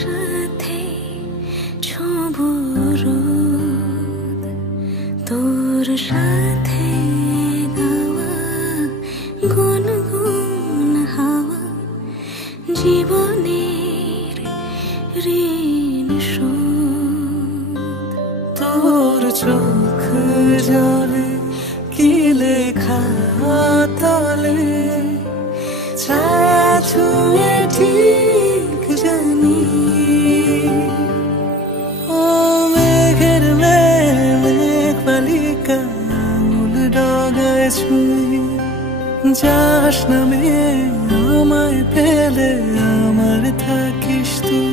সাথে ছোবো রোদ, তোর সাথে গাওয়া গুনগুন হাওয়া জীবনের ঋণ শোধ। তোর চোখ জলে কি লেখা তলে ছায়া ছুঁয়ে ঠিক জানি। ও মেঘের মেঘ বালিকা আঙুল ডগায় ছুঁয়ে যাস নামে আমায় পেলে আমার থাকিস তুই।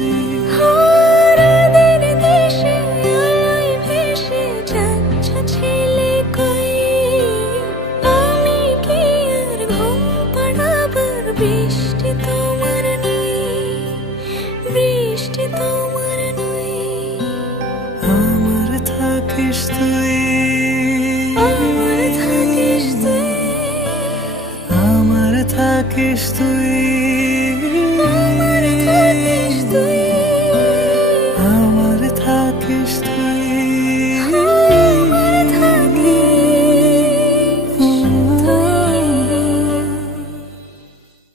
বৃষ্টি তোমার নই, বৃষ্টি তোমার নই, আমার থাকিস তুই, আমার থাকিস তুই, আমার থাকিস তুই।